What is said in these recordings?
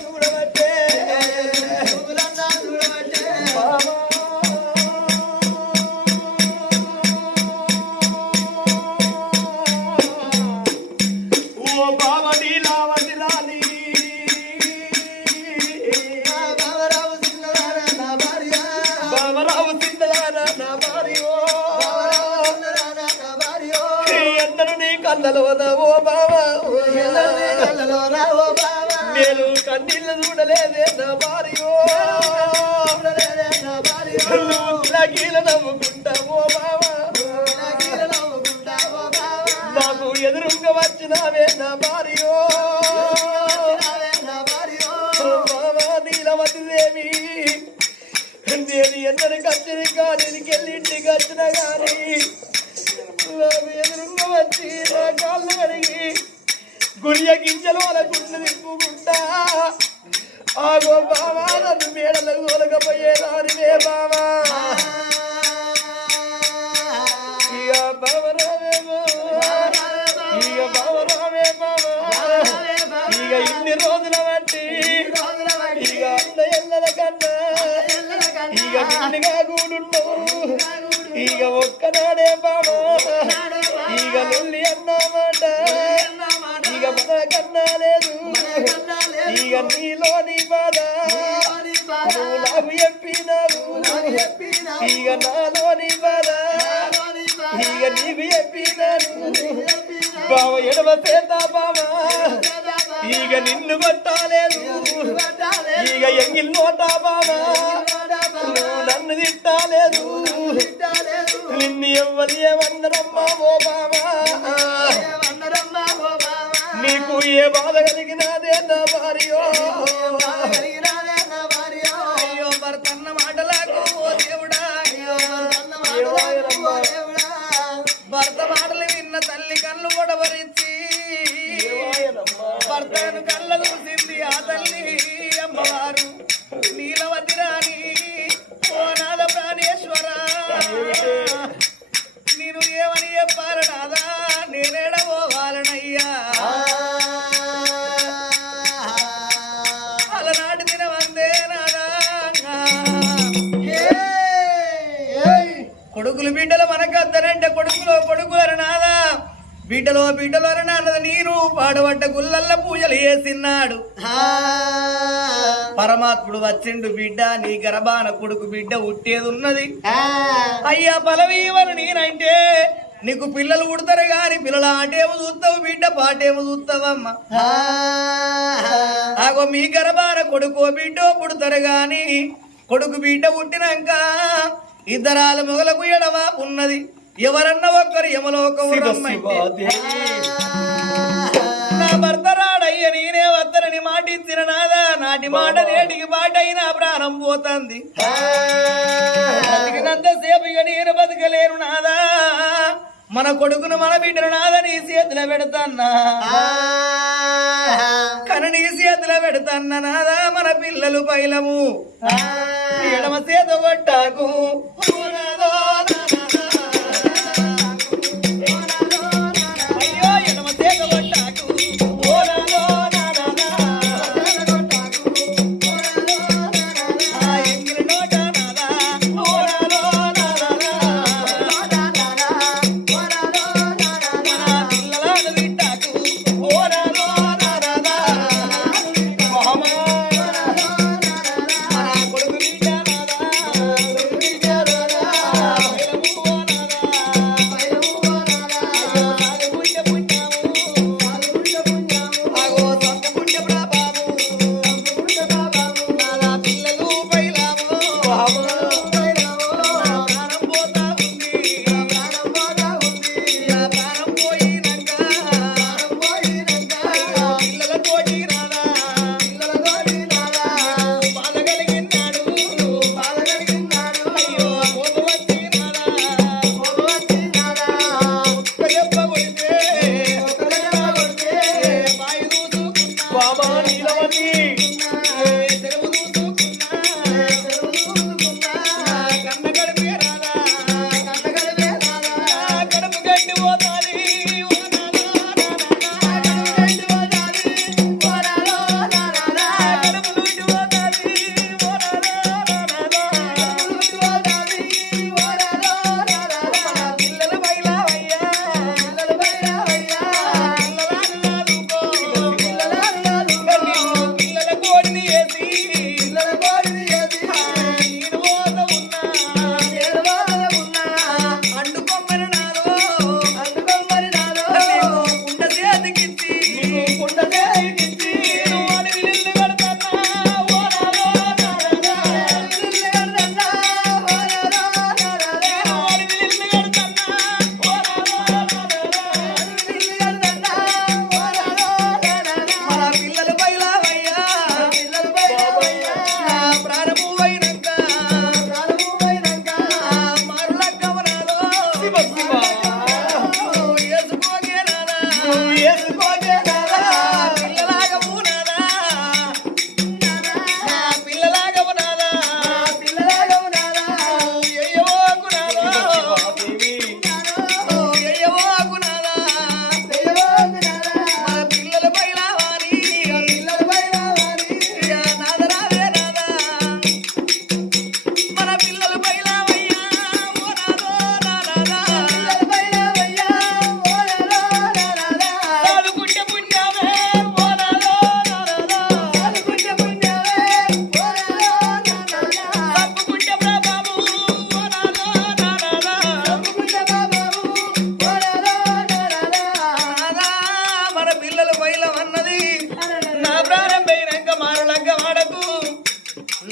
చూడబట్టే ఓ బావ నీలావతి రాలి బావరావు సిన్నదారా నా భార్య బావరావు సిన్నదారా నా భార్య ఎందరు నీ కళ్ళలోన ఓ బావ నేను కన్నీళ్ళు చూడలేదే నా భార్య కీల నవ్వుకుంటా ఓ బావ నాకు ఎదురుగా వచ్చినావే నా భార్య బావా నీలవతి దేవి నేను ఎన్నరికి వచ్చిన కానీ ఇంటికి వచ్చిన కానీ నాకు ఎదురుగా వచ్చి నా కాళ్ళు కడిగి గుడియ గింజలు అలా గుడ్లు తిప్పుకుంటా ఆగో బావా నన్ను మేడలకు తోలకపోయేదానివే బావా ఇక బావరావేమో ఇక బావరావే బావా ఇక ఇన్ని రోజుల బట్టి ఇక అన్న ఎల్లల కన్నా ఇక నిండుగా కూడున్నావు ఇక ఒక్కనాడే బావా ఇక లొల్లి అన్నామాట ఇక మన కన్నా లేదు ఇక నీలోని బాధ నువ్వు నాకు చెప్పినావు ఇక నాలోని బాధ ఇక నీకు చెప్పినాను బావ ఎడవ చేత బావా ఇక నిన్ను కొట్టాలేదు ఇక ఎంగిల్ నోటా బావా నువ్వు నన్ను తిట్టాలేదు నిన్ను ఎవ్వరు ఏమన్నారమ్మా ఓ బావా నీకు ఏ బాధ కలిగినదే నా భార్య అయ్యో భర్తన్న మాటలకు ఓ దేవుడా భర్త మాటలు విన్న తల్లి కళ్ళు గొడవరించి భర్తను కళ్ళ చూసింది ఆ తల్లి అమ్మవారు నీలవతి రాణి ఓ నాద ప్రాణేశ్వర నేను ఏమని చెప్పారు నాదా నేనేడబోవాలనయ్యా అలనాటి దినమందే నాదా కొడుకులు బిడ్డలు మనకద్దరంటే కొడుకులు నాదా బిడ్డలో అన్నది నీరు పాడబడ్డ గుల్లల్ల పూజలు చేసినాడు పరమాత్ముడు వచ్చిండు బిడ్డ నీ గర్భాన కొడుకు బిడ్డ ఉట్టేది ఉన్నది అయ్యా పలవీవను నేనంటే నీకు పిల్లలు పుడతారు గాని పిల్లల ఆటేమో చూస్తావు బిడ్డ పాటేమో చూస్తావమ్మా ఆగో మీ గర్భాన కొడుకో బిడ్డో పుడతారు గాని కొడుకు బిడ్డ పుట్టినాక ఇద్దరాల మొగలకు ఎడవా ఉన్నది ఎవరన్నా ఒక్కరు యమలోకం నా భర్త రాడయ్య నేనే వద్దరని మాటిచ్చిన నాదా నాటి మాట నేటికి మాట అయినా ప్రాణం పోతుంది బతికినంతసేపు ఇక నేను బతకలేను నాదా మన కొడుకును మన బిడ్డను నాదా నీ చేతిలో పెడతాన్నా కను నీ చేతిలో పెడతాన్నా నాదా మన పిల్లలు పైలము ఎడమ చేత కొట్టాకు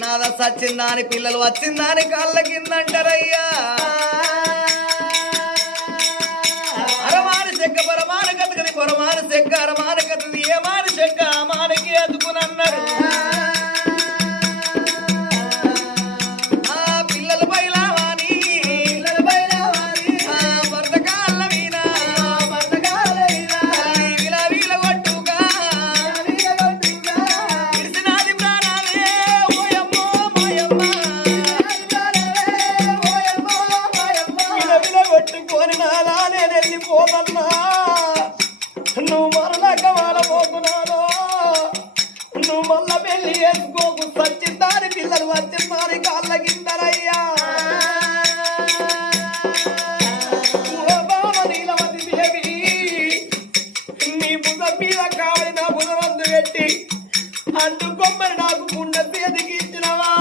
నాద సచ్చిందాని పిల్లలు వచ్చిందాని కాళ్ళ కిందంటారయ్యా అరమాని చెక్క పరమాన కథకది పరమాన చెక్క అరమాన కథది ఏ మాని చెక్క ఆ మానకి అదుకునన్నారు నువ్వు మరలాక మారబోతున్నాను నువ్వు మళ్ళా పెళ్లి చేసుకోకు సచ్చిద్దాని పిల్లలు వచ్చిద్దాని కాళ్ళ కిందరయ్యా నీలవతి దేవి నీ బుధ మీద కావలి నా బుధవంతు పెట్టి అంటు కొమ్మరి నాకు గుండ చేతికి ఇచ్చినవా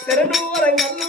శరణు వరంగల్లు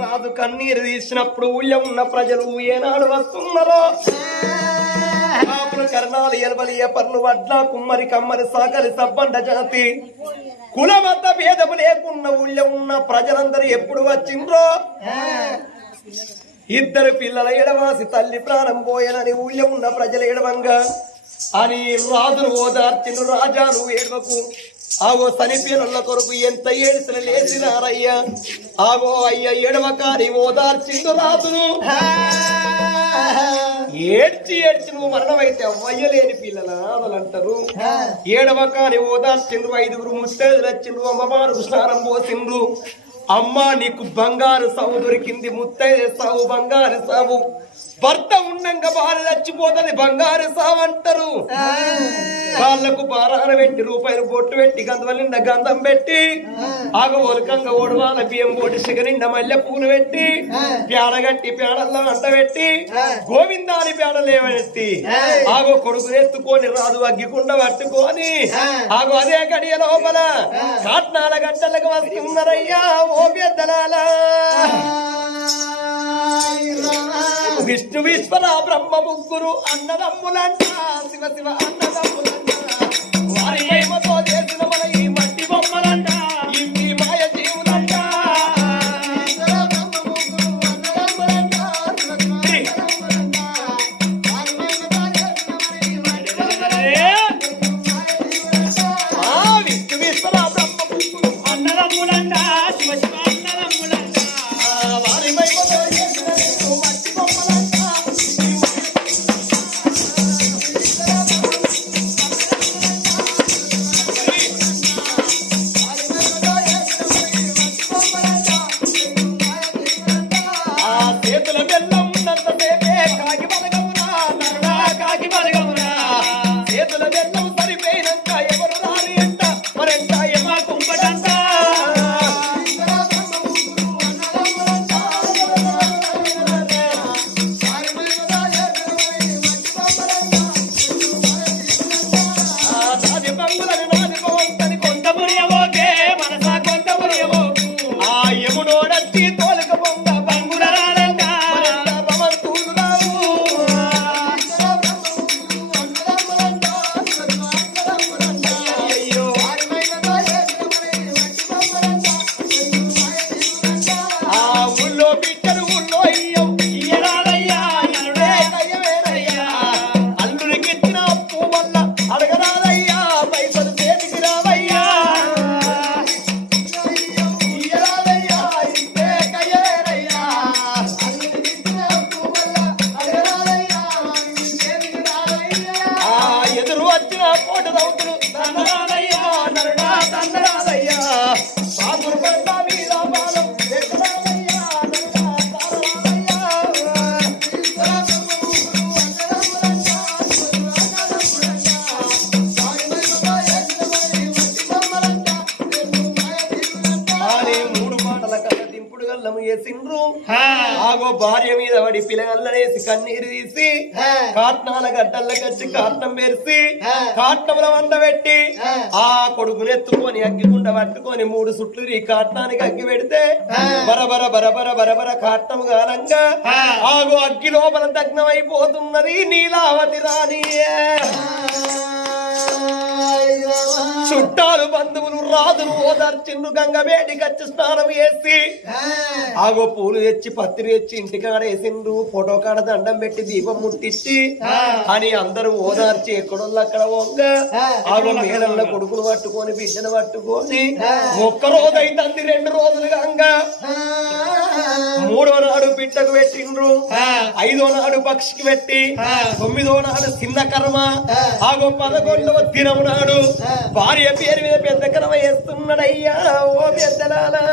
రాదు కన్నీరు తీసినప్పుడు ఊళ్ళో ఉన్న ప్రజలు ఏనాడు వస్తున్నారో కర్ణాలు ఎలబలియ పర్లు వడ్ల కుమ్మరి కమ్మరి సాకలి సబ్బండ జాతి కులమత భేదము లేకున్న ఊళ్ళో ఉన్న ప్రజలందరూ ఎప్పుడు వచ్చిండ్రో ఇద్దరు పిల్లల ఎడవాసి తల్లి ప్రాణం పోయనని ఊళ్ళో ఉన్న ప్రజల ఎడవంగా అని రాజును ఓదార్చిండు రాజాను ఏడవకు ఆగో చనిపోయిన కొరకు ఎంత ఏడిసిన లేచినారయ్యా ఆగో అయ్య ఏడవకారి ఓదార్చిండు రాజును ఏడ్చి ఏడ్చి నువ్వు మరణమైతే అవ్వయ్యలేని పిల్లల ఆదలంటారు ఏడవకాని ఓదార్చిండ్రు ఐదుగురు ముత్తైదులు వచ్చిండ్రు అమ్మవారు స్నానం పోసిండ్రు అమ్మా నీకు బంగారు సాగు దొరికింది ముత్తైదు సాగు బంగారు సాగు భర్త ఉండంగా భార్య చచ్చిపోతుంది బంగారు సావు అంటారు వాళ్ళకు పారాన పెట్టి రూపాయలు బొట్టు పెట్టి గంధం నిండా గంధం పెట్టి ఆగోలకంగా ఓడవాల బియ్యం పోటీ సిగనిండా మల్లె పూలు పెట్టి పేడగట్టి పేడల్లో అంట పెట్టి గోవిందాని పేడలేవెత్తి ఆగో కొడుకు ఎత్తుకొని రాదు అగ్గికుండ పట్టుకొని ఆగో అదే గడియ లోపల కాట్నాల గడ్డలకు వస్తున్నారయ్యా ఓ పెద్దలాల విష్ణు విశ్వర బ్రహ్మ ముగ్గురు అన్నదమ్ములంట శివ శివ అన్నదమ్ములంట వారి ఏమతో చేసిన మన ఈ మట్టి బొమ్మలంట ఇవి మాయ జీవులంట విష్ణు విశ్వర బ్రహ్మ ముగ్గురు అన్నదమ్ములంట శివ శివ అన్నదమ్ములంట వారి మహిమతో చేసిన మట్టి బొమ్మలంట భార్య మీద పడి పిల్లగల్లనేసి కన్నీరు తీసి కాట్నాల గడ్డల్ల కచ్చి కాట్నం పెరిసి కాట్నముల వండబెట్టి ఆ కొడుకుని ఎత్తుకొని అగ్గిగుండ పట్టుకొని 3 సుట్లు ఈ కాట్నానికి అగ్గి పెడితే బరబర బరబర బరబర కాట్నం గానంగా ఆగు అగ్గి లోపల దగ్నమైపోతున్నది నీలావతి రాణి చుట్టాలు బంధువులు రాజులు ఓదార్చిండ్రు గంగవేడి కచ్చి స్నానం చేసి ఆగో పూలు తెచ్చి పత్రి తెచ్చి ఇంటికాడ వేసిండ్రు ఫోటో కాడ దండం పెట్టి దీపం ముట్టించి అని అందరూ ఓదార్చి ఎక్కడోళ్ళు అక్కడ వంగ ఆగో మేడల్ల కొడుకును పట్టుకొని బిడ్డను పట్టుకొని 1 రోజు అయితే 2 రోజులు గంగా 3వ నాడు బిడ్డకు పెట్టిండ్రు 5వ నాడు పక్షికి పెట్టి 9వ నాడు చిన్న కర్మ ఆగో 11వ దినం నాడు భార్య పేరు మీద పెద్ద కర్మ వేస్తున్నాడయ్యా ఓ పెద్దలాలా